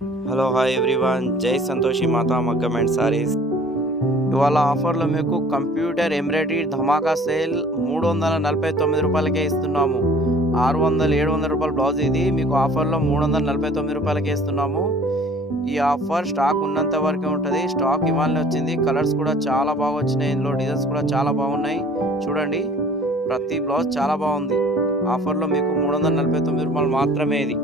Hello hi everyone, జై సంతోషి మాతా మగ్గం and saris. ఇవాళ ఆఫర్లో మీకు కంప్యూటర్ ఎంబ్రాయిడరీ ధమాకా సేల్ 349 రూపాయలకే ఇస్తున్నాము. 600-700 రూపాయల బ్లౌజ్ ఇది మీకు ఆఫర్లో 349 రూపాయలకే ఇస్తున్నాము. ఈ ఆఫర్ స్టాక్ ఉన్నంత వరకే ఉంటుంది. స్టాక్ ఇవాళనే వచ్చింది. కలర్స్ కూడా చాలా బాగా వచ్చినాయి. ఇందులో డిజైన్స్ కూడా చాలా బాగున్నాయి. చూడండి, ప్రతి బ్లౌజ్ చాలా బాగుంది. ఆఫర్లో మీకు 349 రూపాయలు మాత్రమే ఇది.